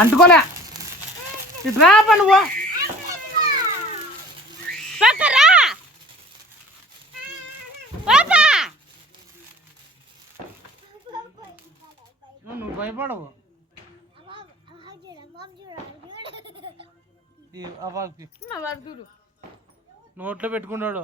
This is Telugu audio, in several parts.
అంటుకోలే ఇట్రా నువ్వు నువ్వు భయపడవు నోట్లో పెట్టుకున్నాడు.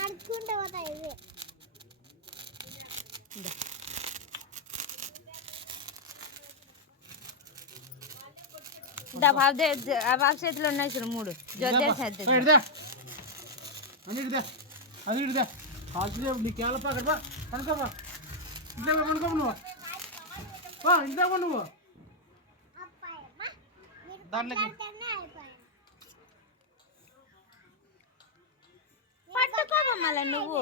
నడుచుకుంటే పోతాయి ఇవి. బాబు చేతిలో ఉన్నాయి చూడు 3 అది నీకేళ్ళ పక్కన పనుకోబా ఇంట్లో పనుకోబు నువ్వు ఇంట్లో నువ్వు దాంట్లోకి పట్టుకోవా మళ్ళీ నువ్వు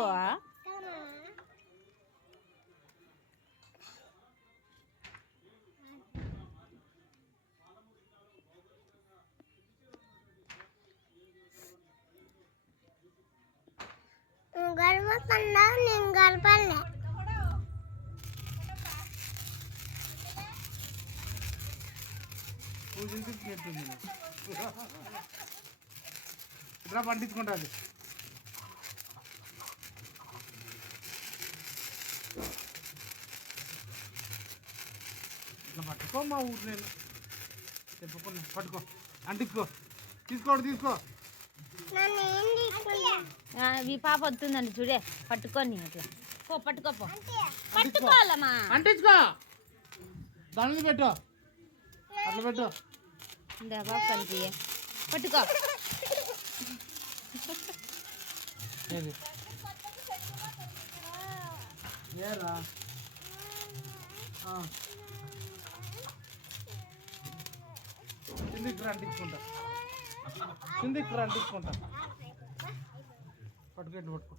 గడపకుండా నేను గడపలే. ఇట్లా పండించుకుంటుంది. ఇట్లా పట్టుకో మా ఊరు నేను చెప్పకుండా పట్టుకో అంటించుకో తీసుకో ఈ పాప వస్తుందండి చూడే పట్టుకొని అట్లా పట్టుకోపో పట్టుకోవాలమ్మా అంటించుకో దాని మీద పెట్టు అట్లా పెట్టు బాబు కనిపి పట్టుకో ఏరా కిందికి అంటించుకుంటా పట్టుకెట్లు పట్టుకో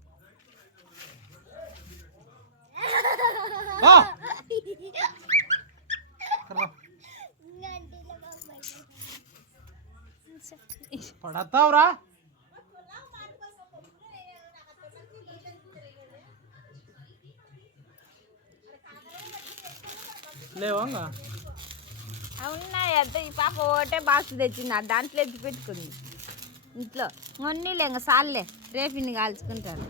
పడతావురా లేవంగా ఉన్నాయి అంటే ఈ పాప ఒకటే బాక్స్ తెచ్చింది దాంట్లో ఎత్తి పెట్టుకుంది ఇంట్లో మొన్నీలే ఇంకా సార్లే రేపు ఇన్ని కాల్చుకుంటారు.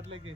అట్లకి